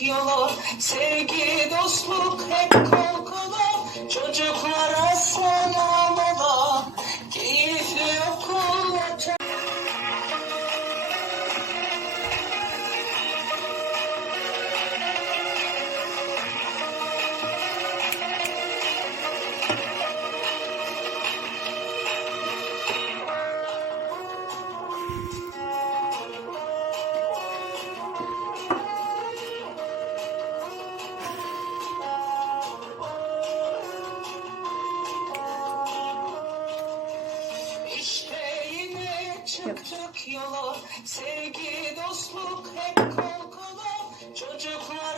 yola. Sevgi, dostluk hep kol kola Çocuklara sana mola Keyifli okul Çocuk yollar, sevgi, dostluk, hep çıkıyor. Çocuklar